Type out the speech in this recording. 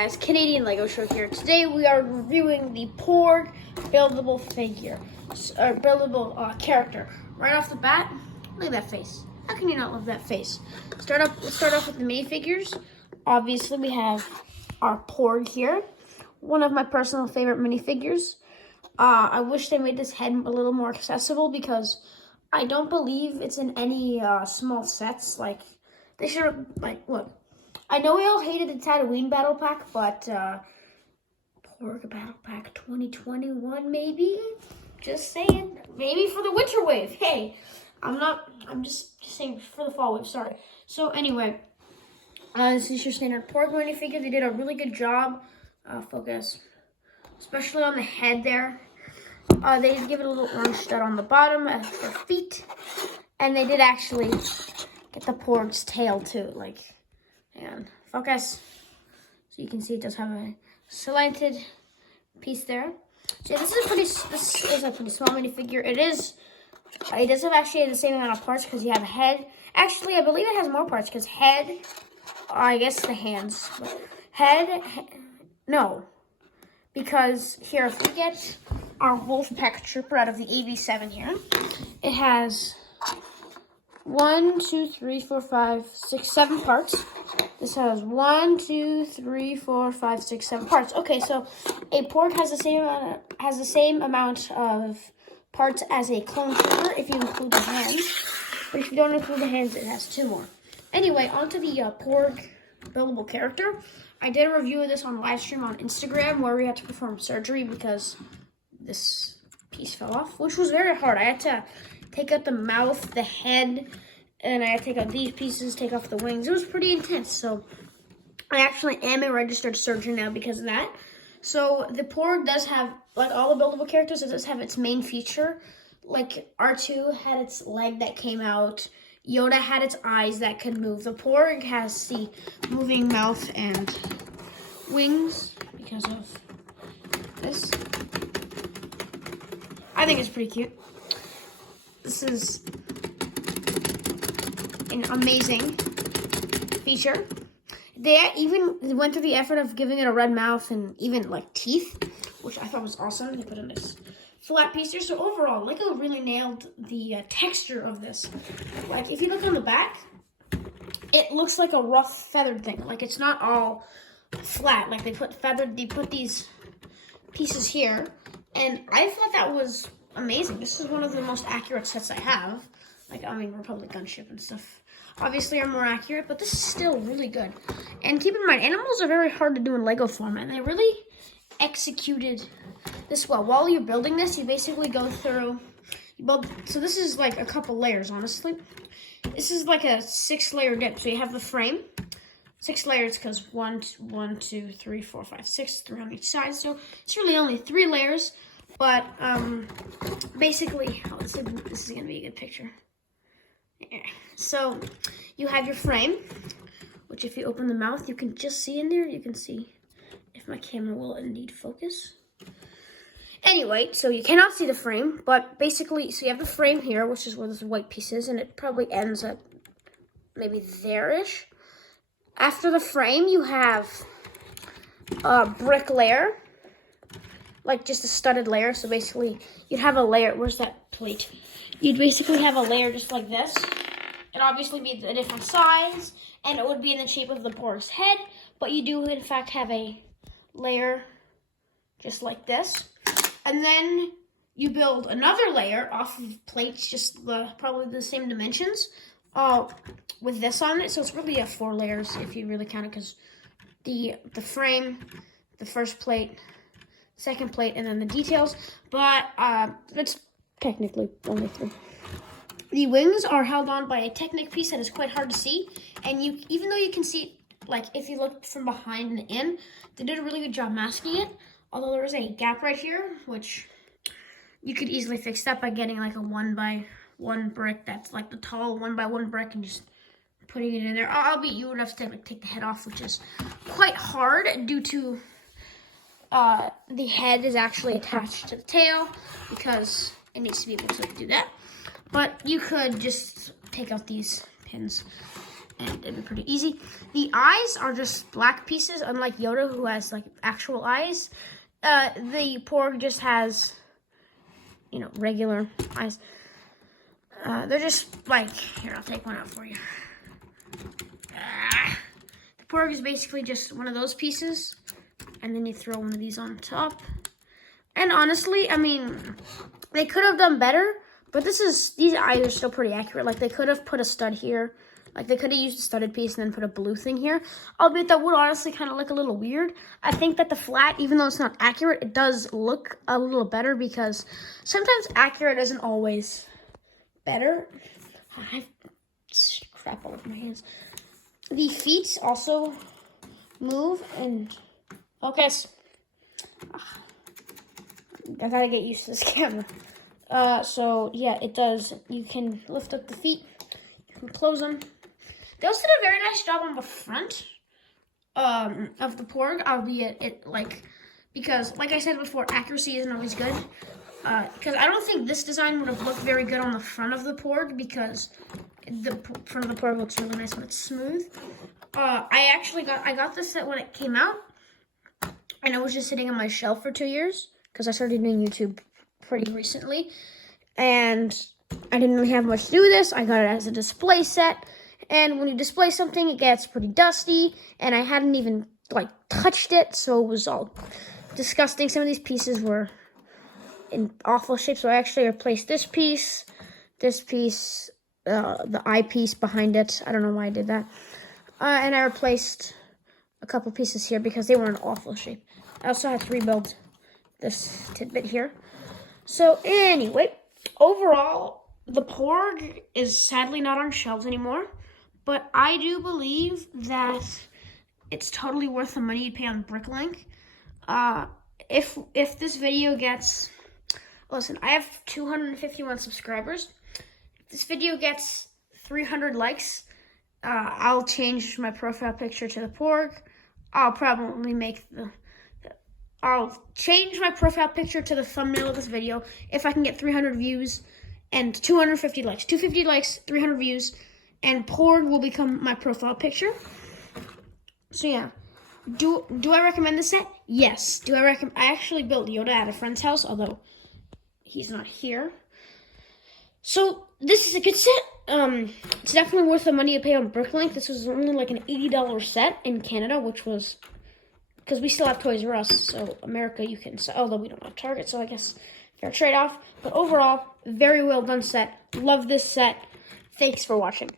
Guys, Canadian Lego Show here. Today we are reviewing the Porg buildable figure, or buildable character. Right off the bat, look at that face. How can you not love that face? Let's start off with the minifigures. Obviously, we have our Porg here, one of my personal favorite minifigures. I wish they made this head a little more accessible because I don't believe it's in any small sets. Like they should have, look. I know we all hated the Tatooine Battle Pack, but Porg Battle Pack 2021 maybe? Just saying. Maybe for the winter wave. Hey, I'm just saying for the fall wave, sorry. So anyway, this is your standard Porg minifigure. They did a really good job. Focus. Especially on the head there. They did give it a little orange stud on the bottom for feet. And they did actually get the Porg's tail too, like... And focus. So you can see it does have a slanted piece there. So yeah, this is a pretty small minifigure. It does have actually the same amount of parts because you have a head. Actually, I believe it has more parts because head, I guess the hands. No. Because here, if we get our Wolfpack Trooper out of the AV7 here, it has 1, 2, 3, 4, 5, 6, 7 parts. This has 1, 2, 3, 4, 5, 6, 7 parts. Okay, so a Porg has the same amount of parts as a clone trooper if you include the hands. But if you don't include the hands, it has 2 more. Anyway, onto the Porg buildable character. I did a review of this on live stream on Instagram where we had to perform surgery because this piece fell off, which was very hard. I had to take out the mouth, the head, and I had to take out these pieces, take off the wings. It was pretty intense, so I actually am a registered surgeon now because of that. So the Porg does have, like all the buildable characters, it does have its main feature. Like R2 had its leg that came out. Yoda had its eyes that could move. The Porg has the moving mouth and wings because of this. I think it's pretty cute. This is an amazing feature. They even went through the effort of giving it a red mouth and even like teeth, which I thought was awesome. They put in this flat piece here. So overall, Lego really nailed the texture of this. Like if you look on the back, it looks like a rough feathered thing. Like it's not all flat. Like they put these pieces here, and I thought that was amazing. This is one of the most accurate sets I have. Like, I mean, Republic Gunship and stuff obviously are more accurate, but this is still really good. And keep in mind, animals are very hard to do in Lego format, and they really executed this well. While you're building this, you basically go through, so this is like a couple layers, honestly. This is like a 6-layer dip. So you have the frame, 6 layers, because 1, 2, 3, 4, 5, 6, 3 on each side. So it's really only 3 layers, but basically, this is gonna be a good picture. Yeah. So you have your frame, which if you open the mouth, you can just see in there. You can see if my camera will indeed focus. Anyway, so you cannot see the frame, but basically, so you have the frame here, which is where this white piece is, and it probably ends at maybe there-ish. After the frame, you have a brick layer, like just a studded layer. So basically, you'd have a layer. Where's that plate? You'd basically have a layer just like this. It'd obviously be a different size, and it would be in the shape of the Porg's head, but you do in fact have a layer just like this. And then you build another layer off of plates, just probably the same dimensions, with this on it. So it's really 4 layers if you really count it, because the frame, the first plate, second plate, and then the details. But it's technically only 3. The wings are held on by a Technic piece that is quite hard to see, and even though you can see, like if you look from behind and in, they did a really good job masking it. Although there is a gap right here, which you could easily fix that by getting like a 1x1 brick that's like the tall 1x1 brick and just putting it in there. You would have to like, take the head off, which is quite hard due to the head is actually attached to the tail because it needs to be able to do that. But you could just take out these pins. and it'd be pretty easy. The eyes are just black pieces, unlike Yoda, who has like actual eyes. The Porg just has, you know, regular eyes. They're just like, here, I'll take one out for you. The Porg is basically just one of those pieces, and then you throw one of these on top. And honestly, I mean, they could have done better, but these eyes are still pretty accurate. Like, they could have put a stud here. Like, they could have used a studded piece and then put a blue thing here. Albeit that would honestly kind of look a little weird. I think that the flat, even though it's not accurate, it does look a little better because sometimes accurate isn't always better. I have crap all over my hands. The feet also move and focus. I gotta get used to this camera. So yeah, it does. You can lift up the feet. You can close them. They also did a very nice job on the front of the Porg, albeit because like I said before, accuracy isn't always good. Because I don't think this design would have looked very good on the front of the Porg because the front of the Porg looks really nice when it's smooth. I got this set when it came out, and it was just sitting on my shelf for 2 years because I started doing YouTube pretty recently, and I didn't really have much to do with this. I got it as a display set, and when you display something, it gets pretty dusty, and I hadn't even like touched it, so it was all disgusting. Some of these pieces were in awful shape, so I actually replaced this piece, the eyepiece behind it. I don't know why I did that. And I replaced a couple pieces here because they were in awful shape. I also had to rebuild this tidbit here. So anyway, overall, the Porg is sadly not on shelves anymore, but I do believe that it's totally worth the money you pay on Bricklink. If this video gets, listen, I have 251 subscribers. If this video gets 300 likes, I'll change my profile picture to the Porg. I'll probably make I'll change my profile picture to the thumbnail of this video if I can get 300 views and 250 likes. 250 likes, 300 views, and Porg will become my profile picture. So yeah, do I recommend this set? Yes. I actually built Yoda at a friend's house, although he's not here. So this is a good set. It's definitely worth the money to pay on Bricklink. This was only like an $80 set in Canada, which was because we still have Toys R Us. So America, you can sell, although we don't have Target. So I guess fair trade-off. But overall, very well done set. Love this set. Thanks for watching.